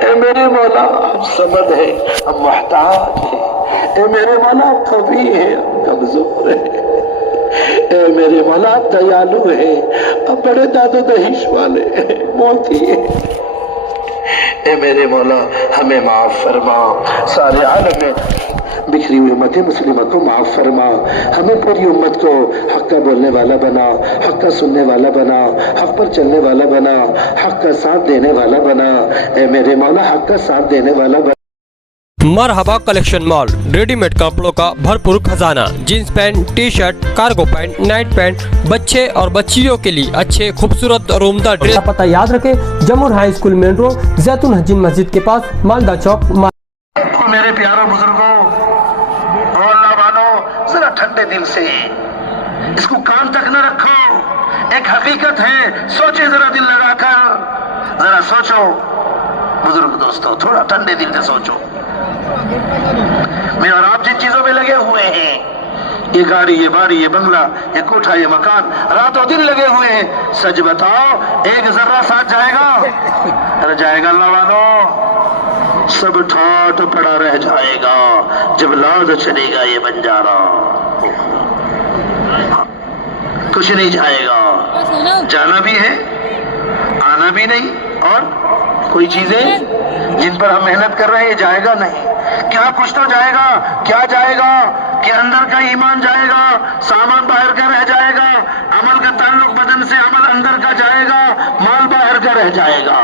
اے میرے مولا ہم صمد ہیں، ہم محتاج ہیں، اے میرے مولا ہم قوی ہیں، ہم کمزور ہیں، اے میرے مولا آپ دیالو ہیں، اب بڑے داد و دہیش والے ہیں، موتی ہیں، اے میرے مولا ہمیں معاف فرما، سارے عالم میں بکھری ہوئی امت مسلمہ کو معاف فرما، ہمیں پوری امت کو حق کا بولنے والا بنا، حق کا سننے والا بنا، حق پر چلنے والا بنا، حق کا ساتھ دینے والا بنا، اے میرے مولا حق کا ساتھ دینے والا بنا۔ مرحبا کلیکشن مال، ریڈی میڈ کپڑوں کا بھرپور خزانہ، jeans pant, T shirt, cargo pant, night pant, بچے اور بچیوں کے لیے اچھے خوبصورت اور عمدہ ڈریس۔ پتہ یاد رکھیں، جمہور ہائی اسکول مین روڈ، زیتون حجین مسجد کے پاس، مالدہ چوک۔ میرے پیاروں بزرگوں اور اللہ والو، ذرا ٹھنڈے دل سے اس کو کان تک نہ رکھو، ایک حقیقت ہے، سوچے ذرا دل لگا کر، ذرا سوچو بزرگ دوستو، تھوڑا ٹھنڈے دل سے سوچو۔ میں اور آپ جن چیزوں میں لگے ہوئے ہیں، یہ گاڑی، یہ باڑی، یہ بنگلہ، یہ کوٹھا، یہ مکان، رات و دن لگے ہوئے ہیں، سچ بتاؤ ایک ذرہ ساتھ جائے گا؟ ارے جائے گا اللہ والو؟ سب ٹھاٹ پڑا رہ جائے گا جب لاز چلے گا یہ بنجارا، کچھ نہیں جائے گا، جانا بھی ہے آنا بھی نہیں، اور کوئی چیزیں جن پر ہم محنت کر رہے ہیں جائے گا نہیں، کیا کچھ تو جائے گا، کیا جائے گا کہ اندر کا ایمان جائے گا، سامان باہر کا رہ جائے گا، عمل کا تعلق بدن سے عمل اندر کا جائے گا، مال باہر کا رہ جائے گا۔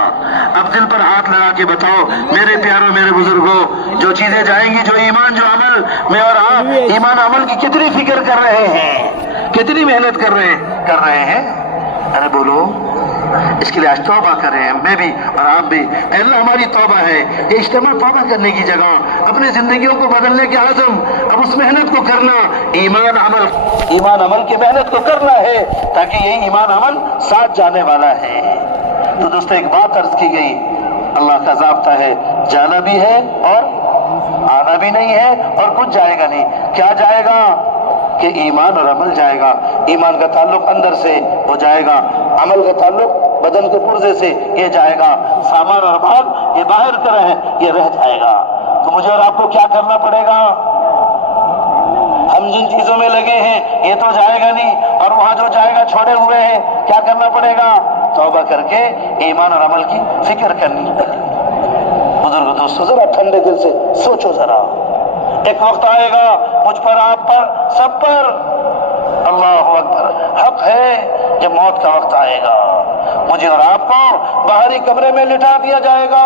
اب دل پر ہاتھ لگا کے بتاؤ میرے پیاروں، میرے بزرگوں، جو چیزیں جائیں گی، جو ایمان، جو عمل، میں اور آپ ایمان عمل کی کتنی فکر کر رہے ہیں، کتنی محنت کر رہے ہیں؟ ارے بولو، اس کے لیے آج توبہ کریں، میں بھی اور آپ بھی۔ اے اللہ ہماری توبہ ہے، یہ اجتماع توبہ کرنے کی جگہ، اپنی زندگیوں کو بدلنے کے عزم، اب اس محنت کو کرنا، ایمان عمل کی محنت کو کرنا ہے، تاکہ یہ ایمان عمل ساتھ جانے والا ہے۔ تو دوستو ایک بات عرض کی گئی، اللہ کا ضابطہ ہے، جانا بھی ہے اور آنا بھی نہیں ہے، اور کچھ جائے گا نہیں۔ کیا جائے گا کہ ایمان اور عمل جائے گا، ایمان کا تعلق اندر سے ہو جائے گا، عمل کا تعلق بدن کے پرزے سے یہ جائے گا، سامان اور مال یہ باہر کا ہے، یہ رہ جائے گا۔ تو مجھے اور آپ کو کیا کرنا پڑے گا؟ ہم جن چیزوں میں لگے ہیں یہ تو جائے گا نہیں، اور وہاں جو جائے گا چھوڑے ہوئے ہیں، کیا کرنا پڑے گا؟ توبہ کر کے ایمان اور عمل کی فکر کرنی ہے۔ بزرگ دوستو ذرا ٹھنڈے دل سے سوچو، ذرا ایک وقت آئے گا مجھ پر، آپ پر، سب پر، اللہ اکبر، حق ہے، جب موت کا وقت آئے گا مجھے اور آپ کو باہری کمرے میں لٹا دیا جائے گا،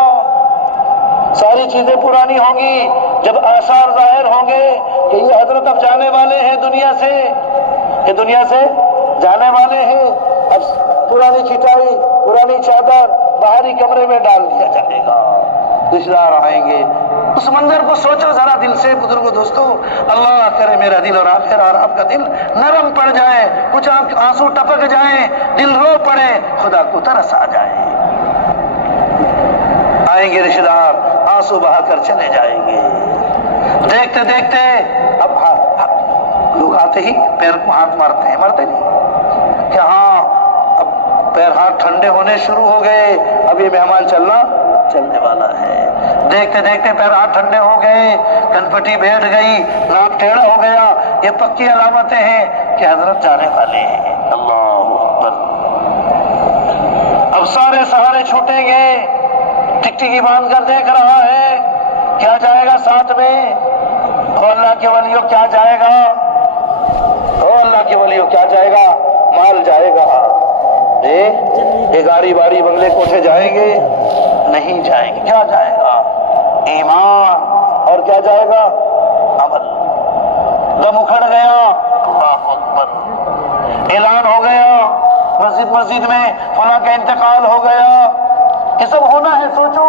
ساری چیزیں پرانی ہوں گی، جب آثار ظاہر ہوں گے کہ یہ حضرت اب جانے والے ہیں دنیا سے، یہ دنیا سے جانے والے ہیں، اب پرانی چٹائی، پرانی چادر باہری کمرے میں ڈال دیا جائے گا، رشتہ دار آئیں گے، اس منظر کو سوچو ذرا دل سے بزرگو دوستو، اللہ کرے میرا دل اور آپ کا دل نرم پڑ جائے، کچھ آنسو ٹپک جائیں، دل رو پڑے، خدا کو ترس آ جائے۔ آئیں گے رشتہ دار، آنسو بہا کر چلے جائیں گے، دیکھتے دیکھتے اب لوگ آتے ہی پیر کو ہاتھ مارتے ہیں، مرتے نہیں کہ ہاں اب پیر ہاتھ ٹھنڈے ہونے شروع ہو گئے، اب یہ مہمان چلنے والا ہے۔ دیکھتے دیکھتے پیر ہاتھ ٹھنڈے ہو گئے، کنپٹی بیٹھ گئی، ناک ٹیڑھا ہو گیا، یہ پکی علامتیں ہیں کہ حضرت جانے والے ہیں۔ اللہ اکبر، اب سارے سہارے چھوٹیں گے، ٹکٹکی باندھ کر دیکھ رہا ہے کیا جائے گا ساتھ میں، او اللہ کے ولیوں کیا جائے گا، او اللہ کے ولیوں کیا جائے گا، مال جائے گا، یہ گاڑی باڑی بنگلے کوٹھے جائیں گے؟ نہیں جائیں گے، کیا جائے گا؟ ایمان، اور کیا جائے گا؟ عمل۔ دم اکھڑ گیا، اللہ اکبر، اعلان ہو گیا مسجد میں فلاں کا انتقال ہو گیا، یہ سب ہونا ہے، سوچو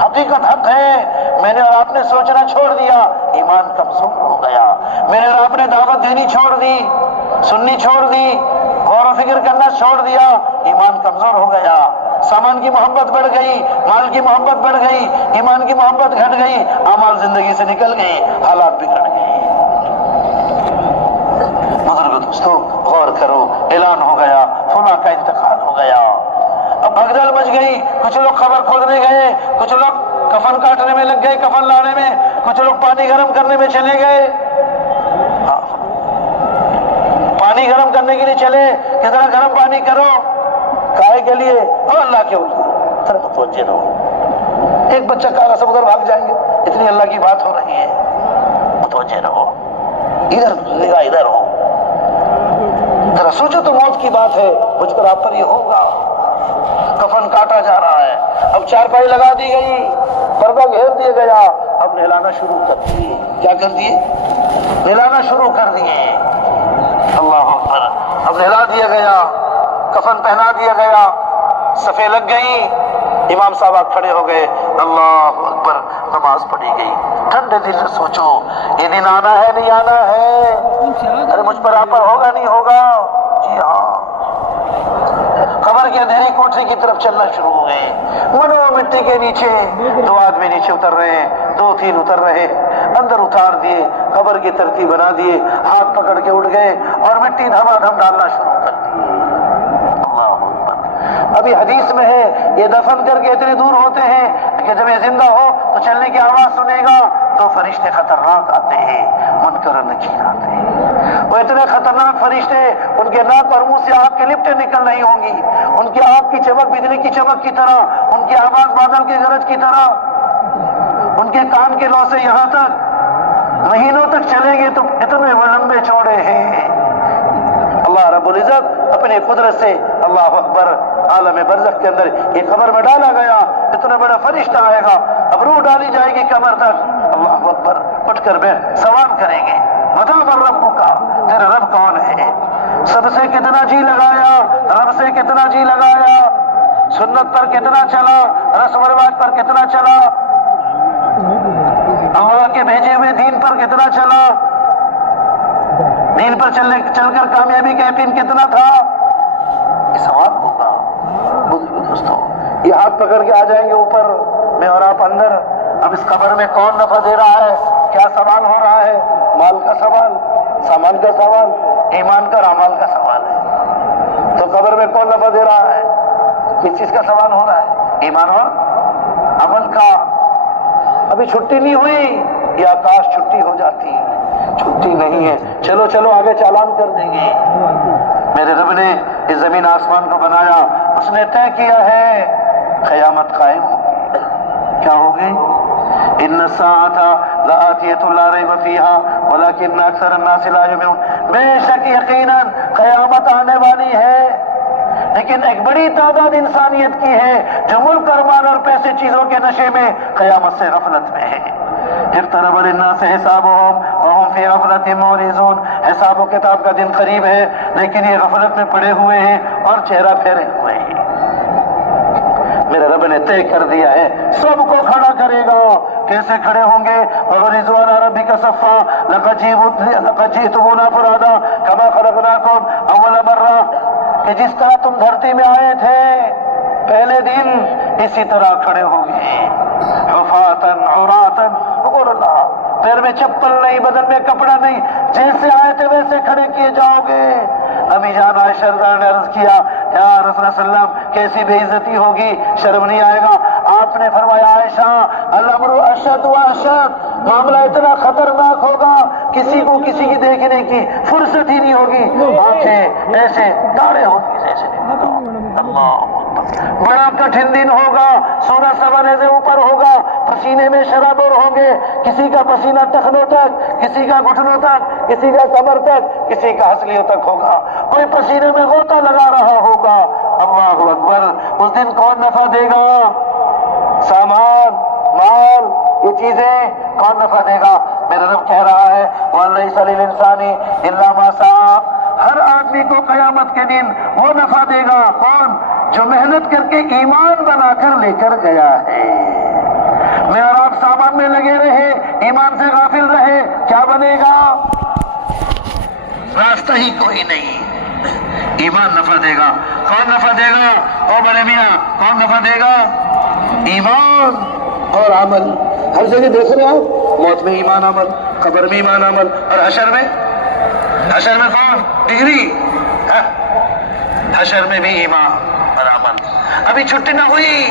حقیقت حق ہے، میں نے اور آپ نے سوچنا چھوڑ دیا، ایمان کمزور ہو گیا، میں نے اور آپ نے دعوت دینی چھوڑ دی، سننی چھوڑ دی، غور و فکر کرنا چھوڑ دیا، ایمان کمزور ہو گیا، سامان کی محبت بڑھ گئی، مال کی محبت بڑھ گئی، ایمان کی محبت گھٹ گئی، اعمال زندگی سے نکل گئی، حالات بگڑ گئے۔ بزرگ دوستو غور کرو، اعلان ہو گیا فلاں کا انتقال ہو گیا، اب بھگدڑ مچ گئی، کچھ لوگ قبر کھودنے گئے, کچھ لوگ کفن کاٹنے میں لگ گئے, کفن لانے میں, کچھ لوگ پانی گرم کرنے میں چلے گئے. پانی گرم کرنے کے لیے چلے, کتنا گرم پانی کرو, کائے کے لیے, اللہ کے لیے. توجہ رہو, ایک بچہ کاغذ سب ادھر بھاگ جائیں گے, اتنی اللہ کی بات ہو رہی ہے. توجہ رہو, ادھر نگاہ ادھر ہو, ذرا سوچو تو موت کی بات ہے, مجھ پر آپ پر یہ ہوگا. کفن کاٹا جا رہا ہے, اب چارپائی لگا دی گئی, پردہ گھیر دیا گیا, اب نہلانا شروع کر دیے. کیا کر دیے؟ نہلانا شروع کر دیے. اللہ اکبر. اب نہلا دیا گیا, کفن پہنا دیا گیا, صفیں لگ گئی, امام صاحب کھڑے ہو گئے, اللہ اکبر, نماز پڑھی گئی. ٹھنڈے دل سے سوچو, یہ دن آنا ہے نہیں آنا ہے؟ ارے مجھ پر آپ پر ہوگا نہیں ہوگا؟ جی ہاں. قبر کے اندھیری کوٹری کی طرف چلنا شروع ہو گئے. منو مٹی کے نیچے, 2 آدمی نیچے اتر رہے ہیں, 2-3 اتر رہے, اندر اتار دیے, قبر کی ترتیب بنا دیے, ہاتھ پکڑ کے اٹھ گئے اور مٹی دھما دھم ڈالنا شروع کر دی. اللہ اکبر. ابھی حدیث میں ہے یہ دفن کر کے اتنے دور ہوتے ہیں کہ جب یہ زندہ ہو تو چلنے کی آواز سنے گا تو فرشتے خطرناک آتے ہیں, منکر و نکیر آتے ہیں. وہ اتنے خطرناک فرشتے, ان کے ناک اور منہ سے آگ کی لپٹیں نکل رہی ہوں گی, ان کی آگ کی چمک بجلی کی چمک کی طرح, ان کی آواز بادل کے گرج کی طرح, ان کے کان کے لو سے یہاں تک مہینوں تک چلیں گے تو اتنے وہ لمبے چوڑے ہیں. اللہ رب العزت اپنے قدرت سے, اللہ اکبر, عالم برزخ کے اندر یہ قبر میں ڈالا گیا, اتنا بڑا فرشتہ آئے گا, اب روح ڈالی جائے گی قبر تک. اللہ اکبر. اٹھ کر سوال کریں گے, بتا بر رب کا, تیرا رب کون ہے؟ سب سے کتنا جی لگایا, رب سے کتنا جی لگایا, سنت پر کتنا چلا, رسم و رواج پر کتنا چلا, اللہ کے بھیجے ہوئے دین پر کتنا چلا, دین پر چل کر کامیابی کا یقین کتنا تھا. یہ سوال ہوگا. دوستو, یہ ہاتھ پکڑ کے آ جائیں گے اوپر, میں اور آپ اندر. اب اس قبر میں کون نفع دے رہا ہے؟ کیا سوال ہو رہا ہے؟ مال کا سوال, سامان کا سوال, ایمان کا اور اعمال کا سوال ہے. تو قبر میں کون نفع دے رہا ہے؟ کس چیز کا سوال ہو رہا ہے؟ ایمان اور عمل کا. ابھی چھٹی نہیں ہوئی, یا کاش چھٹی ہو جاتی. چھٹی نہیں ہے, چلو چلو آگے چالان کر دیں گے. میرے رب نے اس زمین آسمان کو بنایا, اس نے طے کیا ہے قیامت قائم ہوگی. کیا ہوگی؟ ان الساعة لآتیۃ لا ریب فیہا ولکن اکثر الناس لا یؤمنون. بے شک یقیناً قیامت آنے والی ہے, لیکن ایک بڑی تعداد انسانیت کی ہے جو ملک اور مال اور پیسے چیزوں کے نشے میں قیامت سے غفلت میں ہے. اقترب للناس حسابهم وهم في غفلة معرضون. حساب و کتاب کا دن قریب ہے, لیکن یہ غفلت میں پڑے ہوئے ہیں اور چہرہ پھیرے ہوئے ہیں. میرے رب نے طے کر دیا ہے, سب کو کھڑا کرے گا. کیسے کھڑے ہوں گے؟ وَبَرِزُوا عَلَىٰ رَبِّكَ صَفًّا لَقَدْ جِئْتُمُونَا فُرَادًا كَمَا خَلَقْنَاكُمْ أَوَّلَ مَرَّةٍ. کہ جس طرح تم دھرتی میں آئے تھے پہلے دن, اسی طرح کھڑے ہوں گے. حُفَاةً عُرَاةً غُرَلًا. پیر میں چپل نہیں, بدن میں کپڑا نہیں, جیسے آئے تھے ویسے کھڑے کیے جاؤ گے. امی جان عائشہ نے عرض کیا, یا رسول اللہ صلی اللہ علیہ وسلم کیسی بے عزتی ہوگی, شرم نہیں آئے گا؟ آپ نے فرمایا, عائشہ الامر اشد و اشد, معاملہ اتنا خطرناک ہوگا کسی کو کسی کی دیکھنے کی فرصت ہی نہیں ہوگی. آنکھیں ایسے داڑے ہوگی جیسے. اللہ, بڑا کٹھن دن ہوگا, سورج سوانے سے اوپر ہوگا, پسینے میں شرابور ہوں گے, کسی کا پسینہ ٹخنوں تک, کسی کا گھٹنوں تک, کسی کا کمر تک, کسی کا ہنسلیوں تک ہوگا, کوئی پسینے میں غوطہ لگا رہا ہوگا. اللہ اکبر. اس دن کون نفع دے گا؟ سامان, مال, یہ چیزیں کون نفع دے گا؟ میرا رب کہہ رہا ہے, وَلَيْسَ لِلْإِنسَانِ إِلَّا مَا سَعَىٰ. ہر آدمی کو قیامت کے دن وہ نفع دے گا, کون؟ جو محنت کر کے ایمان بنا کر لے کر گیا ہے. میں اور آپ سامان میں لگے رہے, ایمان سے غافل رہے, کیا بنے گا؟ راستہ ہی کوئی نہیں. ایمان نفع دے گا. کون نفع دے گا؟ او بڑے میاں, کون نفع دے گا؟ ایمان اور عمل. ہر جگہ دیکھ رہے آپ, موت میں ایمان عمل, قبر میں ایمان عمل, اور حشر میں کون؟ ڈگری. حشر میں بھی ایمان اور عمل. ابھی چھٹی نہ ہوئی,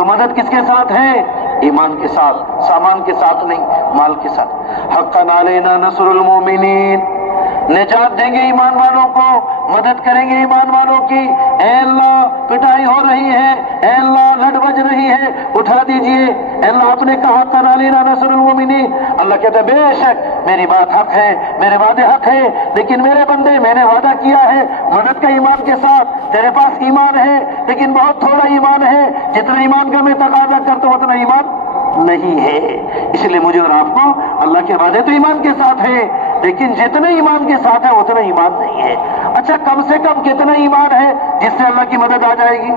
تو مدد کس کے ساتھ ہے؟ ایمان کے ساتھ، سامان کے ساتھ نہیں، مال کے ساتھ. حقا علینا نصر المومنین، نجات دیں گے ایمان والوں کو، مدد کریں گے ایمان والوں کی. اے اللہ پٹائی ہو رہی ہے، اے اللہ لڑ بج رہی ہے، اٹھا دیجئے. اے اللہ آپ نے کہا حقا علینا نصر المومنین. اللہ کہتا ہے بے شک میری بات حق ہے، میرے وعدے حق ہے، لیکن میرے بندے میں نے وعدہ کیا ہے مدد کا ایمان کے ساتھ. تیرے پاس ایمان ہے لیکن بہت تھوڑا ایمان ہے، جتنا ایمان کا میں تقاضا کرتا ہوں اتنا ایمان نہیں ہے. اس لیے مجھے اور آپ کو اللہ کے وعدے تو ایمان کے ساتھ ہے، لیکن جتنے ایمان کے ساتھ ہے اتنا ایمان نہیں ہے. اچھا کم سے کم کتنا ایمان ہے جس سے اللہ کی مدد آ جائے گی؟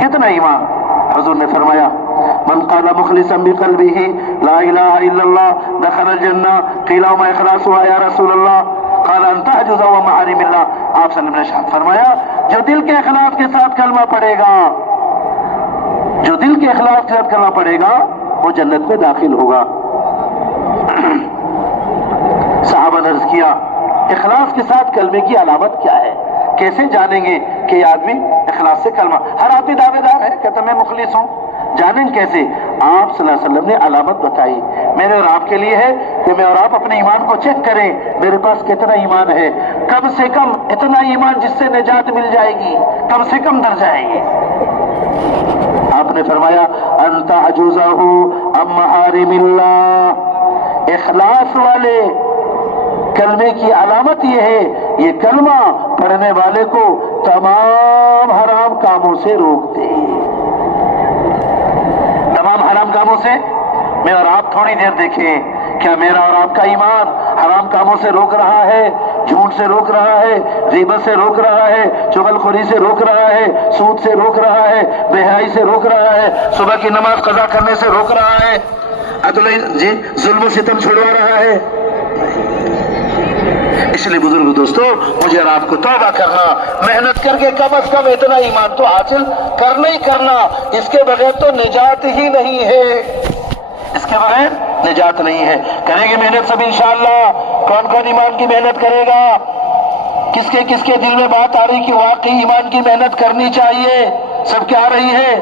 کتنا ایمان؟ حضور نے فرمایا من قال مخلصا بقلبه لا الہ الا اللہ دخل الجنہ. قیل وما اخلاصها یا رسول اللہ؟ قال ان تحجز ومحارم اللہ. آپ صلی اللہ علیہ وسلم نے فرمایا جو دل کے اخلاص کے ساتھ کلمہ پڑھے گا، جو دل کے اخلاص کے ساتھ کلمہ پڑھے گا وہ جنت میں داخل ہوگا. صحابہ نے عرض کیا اخلاص کے ساتھ کلمے کی علامت کیا ہے؟ کیسے جانیں گے کہ یہ آدمی اخلاص سے کلمہ؟ ہر آدمی دعوے دار ہے، کہتا میں مخلص ہوں، جانیں کیسے؟ آپ صلی اللہ علیہ وسلم نے علامت بتائی میرے اور آپ کے لیے ہے کہ میں اور آپ اپنے ایمان کو چیک کریں میرے پاس کتنا ایمان ہے. کم سے کم اتنا ایمان جس سے نجات مل جائے گی، کم سے کم درجہ ہے یہ. آپ نے فرمایا انت حجوزہ ام محارم اللہ. اخلاص والے کلمے کی علامت یہ ہے یہ کلمہ پڑھنے والے کو تمام حرام کاموں سے روک دے. تمام حرام کاموں سے میں اور آپ تھوڑی دیر دیکھیں کیا میرا اور آپ کا ایمان حرام کاموں سے روک رہا ہے، جھوٹ سے روک رہا ہے، غیبت سے روک رہا ہے، چغل خوری سے روک رہا ہے، سود سے روک رہا ہے، بے حیائی سے روک رہا ہے، صبح کی نماز قضا کرنے سے روک رہا ہے، ظلم و ستم چھڑوا رہا ہے. اس لیے بزرگ دوستو مجھے اور آپ کو توبہ کرنا، محنت کر کے کم از کم اتنا ایمان تو حاصل کرنا ہی کرنا. اس کے بغیر تو نجات ہی نہیں ہے، اس کے بغیر نجات نہیں ہے. کریں گے محنت سب انشاءاللہ. کون کون ایمان کی محنت کرے گا؟ کس کے دل میں بات آ رہی کہ واقعی ایمان کی محنت کرنی چاہیے؟ سب کیا آ رہی ہے؟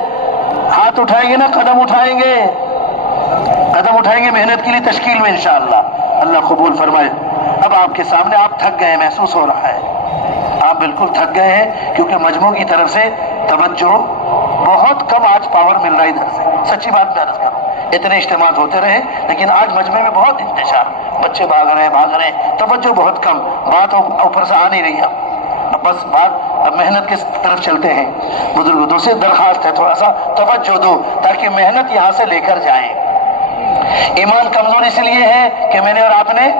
ہاتھ اٹھائیں گے نا، قدم اٹھائیں گے، قدم اٹھائیں گے محنت کے لیے تشکیل میں انشاءاللہ. اللہ قبول فرمائے. اب آپ کے سامنے آپ تھک گئے، محسوس ہو رہا ہے آپ بالکل تھک گئے ہیں کیونکہ مجموع کی طرف سے توجہ بہت کم آج پاور مل رہا ہے ادھر سے. سچی بات میں عرض کروں اتنے اجتماعات ہوتے رہے لیکن آج مجمع میں بہت انتشار، بچے بھاگ رہے ہیں، توجہ بہت کم، بات اوپر سے آ نہیں رہی. اب بس اب محنت کی طرف چلتے ہیں. بزرگوں سے درخواست ہے تھوڑا سا توجہ دو تاکہ محنت یہاں سے لے کر جائیں. ایمان کمزور اس لیے ہے کہ میں نے اور آپ نے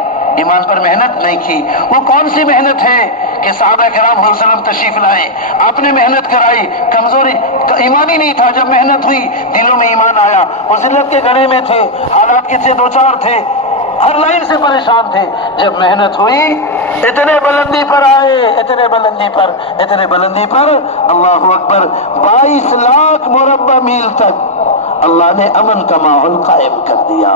ایمان پر محنت نہیں کی. وہ کون سی محنت ہے کہ صحابہ کرام صلی اللہ علیہ وسلم تشریف لائے، آپ نے محنت کرائی، کمزوری ایمان ہی نہیں تھا. جب محنت ہوئی دلوں میں ایمان آیا. وہ ذلت کے گڑھے میں تھے، حالات کے دو چار تھے، ہر لائن سے پریشان تھے. جب محنت ہوئی اتنے بلندی پر آئے، اتنے بلندی پر اللہ اکبر 22 لاکھ مربع میل تک اللہ نے امن کا ماحول قائم کر دیا.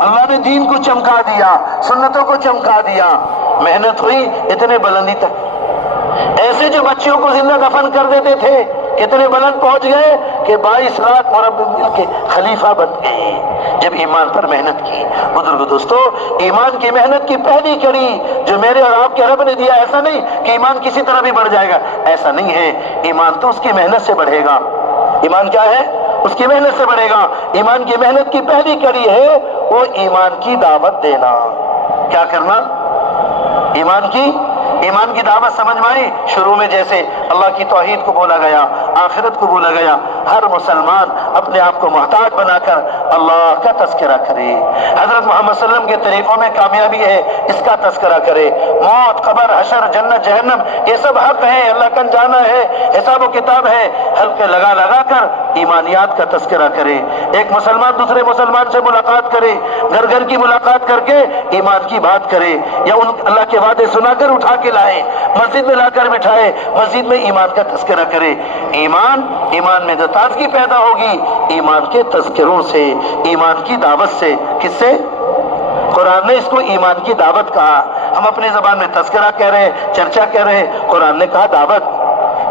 اللہ نے دین کو چمکا دیا، سنتوں کو چمکا دیا. محنت ہوئی اتنے بلندی تک. ایسے جو بچیوں کو زندہ دفن کر دیتے تھے کتنے بلند پہنچ گئے کہ 22 لاکھ مربع میل کے خلیفہ بن گئے جب ایمان پر محنت کی. بزرگ دوستو ایمان کی محنت کی پہلی کڑی جو میرے اور آپ کے رب نے دیا، ایسا نہیں کہ ایمان کسی طرح بھی بڑھ جائے گا، ایسا نہیں ہے. ایمان تو اس کی محنت سے بڑھے گا. ایمان کیا ہے؟ اس کی محنت سے بڑھے گا. ایمان کی محنت کی پہلی کڑی ہے وہ ایمان کی دعوت دینا. کیا کرنا؟ ایمان کی دعوت سمجھ میں آئی. شروع میں جیسے اللہ کی توحید کو بولا گیا، آخرت کو بولا گیا، ہر مسلمان اپنے آپ کو محتاج بنا کر اللہ کا تذکرہ کرے. حضرت محمد صلی اللہ علیہ وسلم کے طریقوں میں کامیابی ہے، اس کا تذکرہ کرے. موت، قبر، حشر، جنت، جہنم یہ سب حق ہے، اللہ کا جانا ہے، حساب و کتاب ہے. حلقے لگا کر ایمانیات کا تذکرہ کرے. ایک مسلمان دوسرے مسلمان سے ملاقات کرے، گھر کی ملاقات کر کے ایمان کی بات کرے، یا اللہ کے وعدے سنا کر اٹھا کے لائے، مسجد میں لا کر بٹھائے، مسجد میں ایمان کا تذکرہ کرے. ایمان میں جو تازگی پیدا ہوگی ایمان کے تذکروں سے، ایمان کی دعوت سے. کس سے؟ قرآن نے اس کو ایمان کی دعوت کہا. ہم اپنی زبان میں تذکرہ کہہ رہے ہیں، چرچا کہہ رہے ہیں، قرآن نے کہا دعوت.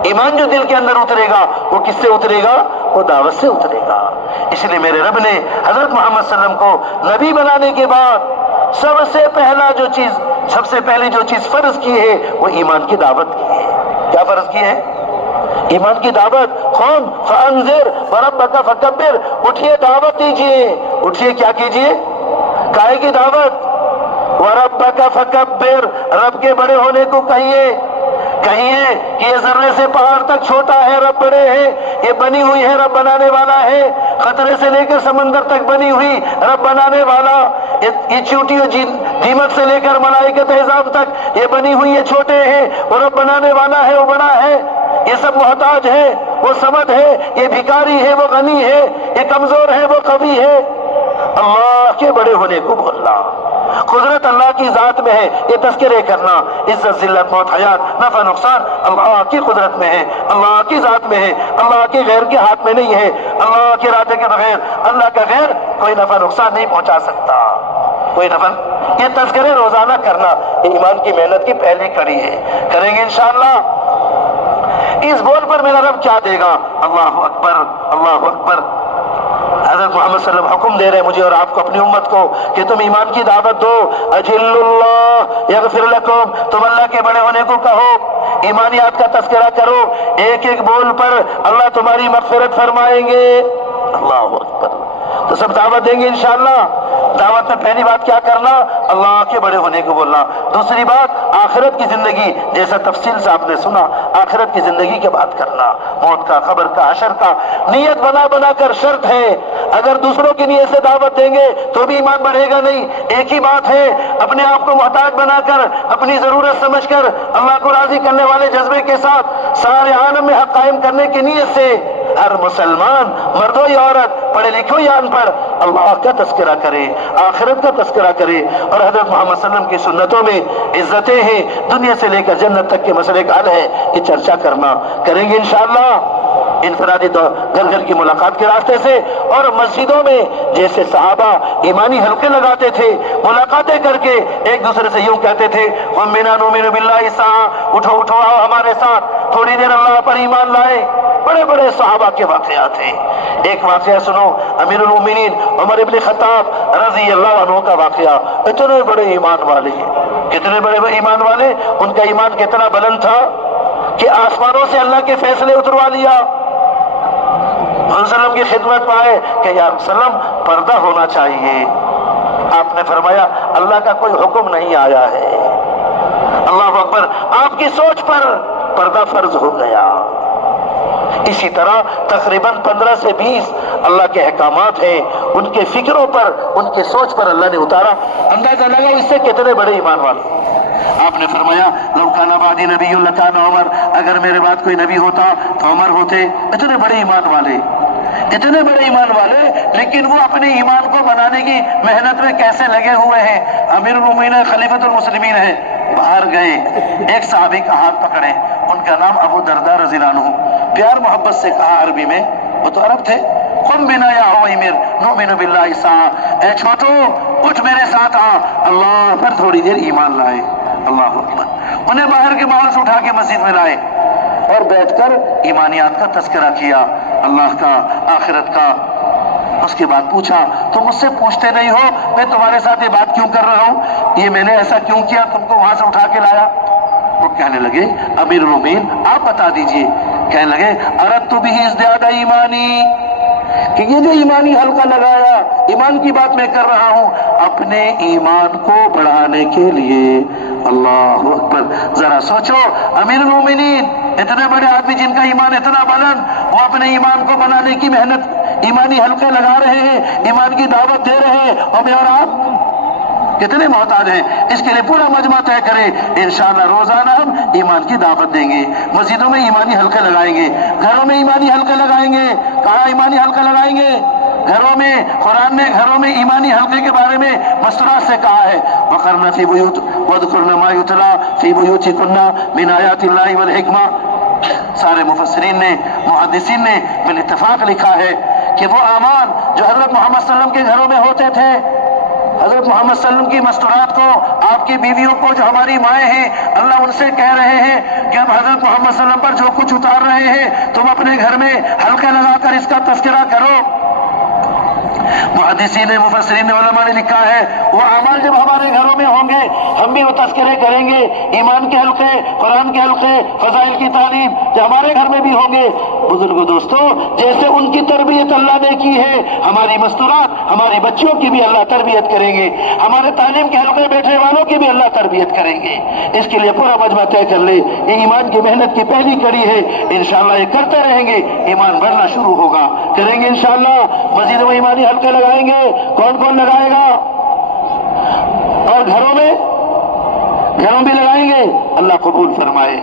ایمان جو دل کے اندر اترے گا وہ کس سے اترے گا؟ وہ دعوت سے اترے گا. اس لیے میرے رب نے حضرت محمد صلی اللہ علیہ وسلم کو نبی بنانے کے بعد سب سے پہلی جو چیز فرض کی ہے وہ ایمان کی دعوت کی ہے. کیا فرض کی ہے؟ ایمان کی دعوت. قوم فانذر وربک فکبر، اٹھیے دعوت دیجیے. اٹھیے کیا کیجیے؟ کائے کی دعوت؟ وربک فکبر، رب کے بڑے ہونے کو کہیے کہ یہ ذرے سے پہاڑ تک چھوٹا ہے، رب بڑے ہے. یہ بنی ہوئی ہے، رب بنانے والا ہے. خطرے سے لے کر سمندر تک بنی ہوئی، رب بنانے والا. یہ چیونٹی اور دیمک سے لے کر ملائکت اعظام تک یہ بنی ہوئی، یہ چھوٹے ہیں، وہ رب بنانے والا ہے، وہ بڑا ہے. یہ سب محتاج ہے، وہ صمد ہے. یہ بھکاری ہے، وہ غنی ہے. یہ کمزور ہے، وہ قوی ہے. اللہ کے بڑے ہونے کو بولنا. قدرت اللہ کی ذات میں ہے. یہ تذکرے کرنا، عزت ذلت موت حیات نفع نقصان اللہ کی قدرت میں ہے، اللہ کی ذات میں ہے. اللہ کے غیر کے ہاتھ میں نہیں ہے. اللہ کے ارادے کے بغیر اللہ کا غیر کوئی نفع نقصان نہیں پہنچا سکتا. کوئی نفع. یہ تذکرے روزانہ کرنا یہ ایمان کی محنت کی پہلی کڑی ہے. کریں گے انشاءاللہ. اس بول پر میرا رب کیا دے گا؟ اللہ اکبر، اللہ اکبر. حضرت محمد صلی اللہ علیہ وسلم حکم دے رہے ہیں مجھے اور آپ کو، اپنی امت کو، کہ تم ایمان کی دعوت دو. اجل اللہ یغفر لکم، تم اللہ کے بڑے ہونے کو کہو، ایمانیات کا تذکرہ کرو. ایک ایک بول پر اللہ تمہاری مغفرت فرمائیں گے. اللہ اکبر. تو سب دعوت دیں گے انشاءاللہ. دعوت میں پہلی بات کیا کرنا؟ اللہ کے بڑے ہونے کو بولنا. دوسری بات آخرت کی زندگی، جیسا تفصیل سے آپ نے سنا، آخرت کی زندگی کی بات کرنا، موت کا، قبر کا، حشر کا. نیت بنا بنا کر شرط ہے، اگر دوسروں کی نیت سے دعوت دیں گے تو بھی ایمان بڑھے گا نہیں. ایک ہی بات ہے، اپنے آپ کو محتاج بنا کر، اپنی ضرورت سمجھ کر، اللہ کو راضی کرنے والے جذبے کے ساتھ سارے عالم میں حق قائم کرنے کی نیت سے ہر مسلمان، مرد ہو یا عورت، پڑھے لکھو یا ان پڑھ، اللہ کا تذکرہ کرے، آخرت کا تذکرہ کرے. اور حضرت محمد صلی اللہ علیہ وسلم کی سنتوں میں عزتیں ہیں، دنیا سے لے کر جنت تک کے مسئلے کا حل ہے، یہ چرچا کرنا. کریں گے انشاءاللہ. انفرادی گھر گھر کی ملاقات کے راستے سے، اور مسجدوں میں جیسے صحابہ ایمانی حلقے لگاتے تھے، ملاقاتیں کر کے ایک دوسرے سے یوں کہتے تھے قُمْ بِنَا نُؤْمِنُ بِاللَّهِ سَاعَةً، اٹھو اٹھو آؤ ہمارے ساتھ تھوڑی دیر اللہ پر ایمان لائے. بڑے بڑے صحابہ کے واقعات ہیں. ایک واقعہ سنو، امیر المومنین عمر ابن خطاب رضی اللہ عنہ کا واقعہ. اتنے بڑے ایمان والے ہیں، کتنے بڑے ایمان والے. ان کا ایمان کتنا بلند تھا کہ آسمانوں سے اللہ کے فیصلے اتروا لیا. وسلم کی خدمت میں آئے کہ یا وسلم پردہ ہونا چاہیے. آپ نے فرمایا اللہ کا کوئی حکم نہیں آیا ہے. اللہ اکبر. آپ کی سوچ پر پردہ فرض ہو گیا. اسی طرح تقریباً 15 سے 20 اللہ کے احکامات ہیں، ان کے فکروں پر، ان کے سوچ پر اللہ نے اتارا. اندازہ لگا اس سے کتنے بڑے ایمان والے. آپ نے فرمایا لو کان بعدی نبی لکان عمر، اگر میرے بعد کوئی نبی ہوتا تو عمر ہوتے. اتنے بڑے ایمان والے، اتنے بڑے ایمان والے، لیکن وہ اپنے ایمان کو بنانے کی محنت میں کیسے لگے ہوئے ہیں. امیر المومنین خلیفۃ المسلمین ہیں. باہر گئے، ایک صحابی کا ہاتھ پکڑے، ان کا نام ابو درداء رضی اللہ عنہ. پیار محبت سے کہا عربی میں، وہ تو عرب تھے. قم بنا یا عویمر نؤمن باللہ ساعة، اے چھوٹو اٹھ میرے ساتھ آ، اللہ پر تھوڑی دیر ایمان لائے. اللہ اکبر. انہیں باہر کے ماحول سے اٹھا کے مسجد میں لائے اور بیٹھ کر ایمانیات کا تذکرہ کیا، اللہ کا، آخرت کا. اس کے بعد پوچھا تم مجھ سے پوچھتے نہیں ہو میں تمہارے ساتھ یہ بات کیوں کر رہا ہوں، یہ میں نے ایسا کیوں کیا، تم کو وہاں سے اٹھا کے لایا. وہ کہنے لگے امیر المومنین آپ بتا دیجئے. کہنے لگے اردت به ازدیاد ایمانی، کہ یہ جو ایمانی حلقہ لگایا، ایمان کی بات میں کر رہا ہوں اپنے ایمان کو بڑھانے کے لیے. اللہ اکبر. ذرا سوچو امیر المومنین اتنے بڑے آدمی جن کا ایمان اتنا بلند، وہ اپنے ایمان کو بنانے کی محنت، ایمانی حلقے لگا رہے ہیں، ایمان کی دعوت دے رہے ہیں، اور میں اور آپ کتنے محتاج ہیں. اس کے لیے پورا مجمع طے کرے انشاءاللہ روزانہ ہم ایمان کی دعوت دیں گے. مسجدوں میں ایمانی حلقے لگائیں گے، گھروں میں ایمانی حلقے لگائیں گے. کہاں ایمانی حلقے لگائیں گے؟ گھروں میں. قرآن نے گھروں میں ایمانی حلقے کے بارے میں مستورات سے کہا ہے وَقَرْنَ فِي بُيُوتِ وَاذْكُرْنَ مَا يُتْلَى فِي بُيُوتِكُنَّ مِنْ آيَاتِ اللَّهِ وَالْحِكْمَةِ. سارے مفسرین نے، محدثین نے بالاتفاق لکھا ہے کہ وہ اعمال جو حضرت محمد صلی اللہ علیہ وسلم کے گھروں میں ہوتے تھے حضرت محمد صلی اللہ علیہ وسلم کی مستورات کو، آپ کی بیویوں کو جو ہماری مائیں ہیں، اللہ ان سے کہہ رہے ہیں کہ اب حضرت محمد صلی اللہ علیہ وسلم پر جو کچھ اتار رہے ہیں تم اپنے گھر میں حلقہ لگا کر اس کا تذکرہ کرو۔ محدثین مفسرین علماء نے لکھا ہے وہ اعمال جب ہمارے گھروں میں ہوں گے ہم بھی وہ تذکرے کریں گے، ایمان کے حلقے، قرآن کے حلقے، فضائل کی تعلیم جو ہمارے گھر میں بھی ہوں گے۔ بزرگوں دوستو، جیسے ان کی تربیت اللہ نے کی ہے، ہماری مستورات، ہماری بچیوں کی بھی اللہ تربیت کریں گے، ہمارے تعلیم کے حلقے بیٹھنے والوں کی بھی اللہ تربیت کریں گے۔ اس کے لیے پورا مجمع طے کر لے، یہ ایمان کی محنت کی پہلی کڑی ہے، انشاءاللہ یہ کرتے رہیں گے، ایمان بڑھنا شروع ہوگا، کریں گے انشاءاللہ۔ مسجد میں ایمانی حلقے لگائیں گے، کون کون لگائے گا؟ اور گھروں بھی لگائیں گے، اللہ قبول فرمائے۔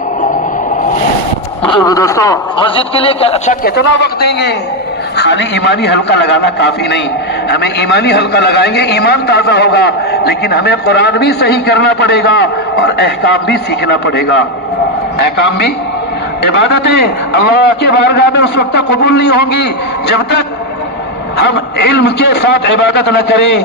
بزرگ دوستو، مسجد کے لیے اچھا کتنا وقت دیں گے؟ خالی ایمانی حلقہ لگانا کافی نہیں، ہمیں ایمانی حلقہ لگائیں گے، ایمان تازہ ہوگا، لیکن ہمیں قرآن بھی صحیح کرنا پڑے گا اور احکام بھی سیکھنا پڑے گا۔ احکام بھی، عبادتیں اللہ کے بارگاہ میں اس وقت تک قبول نہیں ہوں گی جب تک ہم علم کے ساتھ عبادت نہ کریں،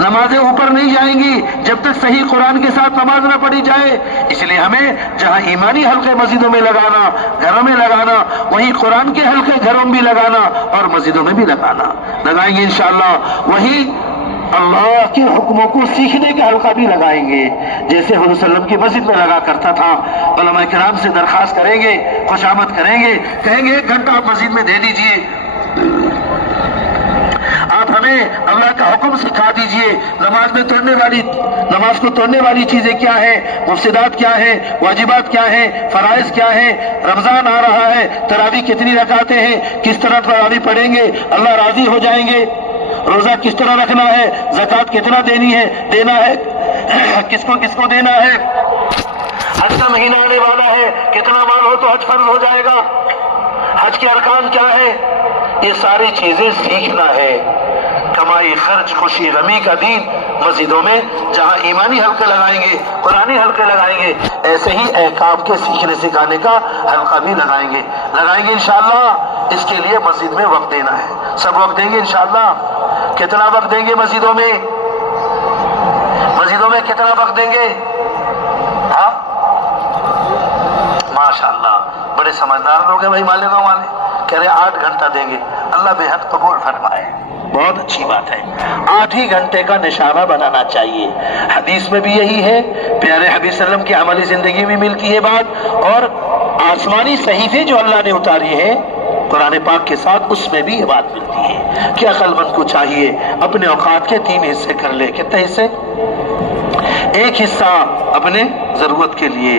نمازیں اوپر نہیں جائیں گی جب تک صحیح قرآن کے ساتھ نماز نہ پڑھی جائے۔ اس لیے ہمیں جہاں ایمانی حلقے مسجدوں میں لگانا، گھروں میں لگانا، وہیں قرآن کے حلقے گھروں میں بھی لگانا اور مسجدوں میں بھی لگائیں گے انشاءاللہ۔ وہیں اللہ کے حکموں کو سیکھنے کا حلقہ بھی لگائیں گے، جیسے حضور صلی اللہ علیہ وسلم کی مسجد میں لگا کرتا تھا۔ علماء کرام سے درخواست کریں گے، خوشامد کریں گے، کہیں گے 1 گھنٹہ آپ مسجد میں دے دیجئے، آپ ہمیں اللہ کا حکم سکھا دیجئے، نماز کو توڑنے والی چیزیں کیا ہیں، مفسدات کیا ہیں، واجبات کیا ہیں، فرائض کیا ہیں، رمضان آ رہا ہے، تراویح کتنی رکعتیں ہیں، کس طرح تراویح پڑھیں گے اللہ راضی ہو جائیں گے، روزہ کس طرح رکھنا ہے، زکوٰۃ کتنا دینا ہے، کس کو دینا ہے، حج کا مہینہ آنے والا ہے، کتنا مال ہو تو حج فرض ہو جائے گا، حج کے ارکان کیا ہے، یہ ساری چیزیں سیکھنا ہے۔ کمائی، خرچ، خوشی، غمی کا دین مسجدوں میں جہاں ایمانی حلقے لگائیں گے، قرآنی حلقے لگائیں گے، ایسے ہی احکام کے سیکھنے سکھانے کا حلقہ بھی لگائیں گے انشاءاللہ۔ اس کے لیے مسجد میں وقت دینا ہے، سب وقت دیں گے انشاءاللہ۔ کتنا وقت دیں گے مسجدوں میں کتنا وقت دیں گے؟ ہاں ماشاءاللہ، بڑے سمجھدار لوگ ہیں بھائی، مالیگاؤں والے کہہ رہے 8 گھنٹہ دیں گے، اللہ بے حد قبول فرمائے، بہت اچھی بات ہے۔ 8 ہی گھنٹے کا نشانہ بنانا چاہیے، حدیث میں بھی یہی ہے، پیارے حبیب صلی اللہ علیہ وسلم کی عملی زندگی میں ملتی ہے بات، اور آسمانی صحیفے جو اللہ نے اتاری ہے قرآن پاک کے ساتھ، اس میں بھی یہ بات ملتی ہے کہ عقل مند کو چاہیے اپنے اوقات کے 3 حصے کر لے۔ کتنے حصے؟ 1 حصہ اپنے ضرورت کے لیے،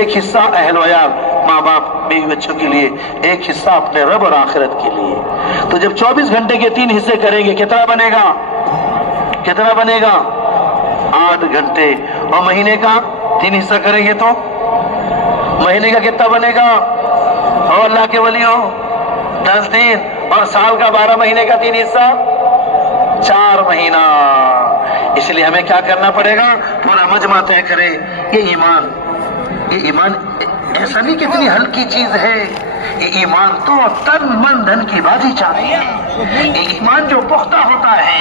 1 حصہ اہل ویال ماں باپ بیوی بچوں کے لیے، 1 حصہ اپنے رب اور آخرت کے لیے۔ تو جب 24 گھنٹے کے 3 حصے کریں گے کتنا بنے گا 8 گھنٹے، اور مہینے کا 3 حصہ کریں گے تو مہینے کا کتنا بنے گا؟ اور اللہ کے ولیوں 10 دن، اور سال کا 12 مہینے کا 3 حصہ 4 مہینہ۔ اس لیے ہمیں کیا کرنا پڑے گا؟ پورا مجمع طے کرے۔ یہ ایمان ایسا نہیں کتنی ہلکی چیز ہے، یہ ایمان تو تن من دھن کی بازی چاہتی ہے۔ یہ ایمان جو پختہ ہوتا ہے،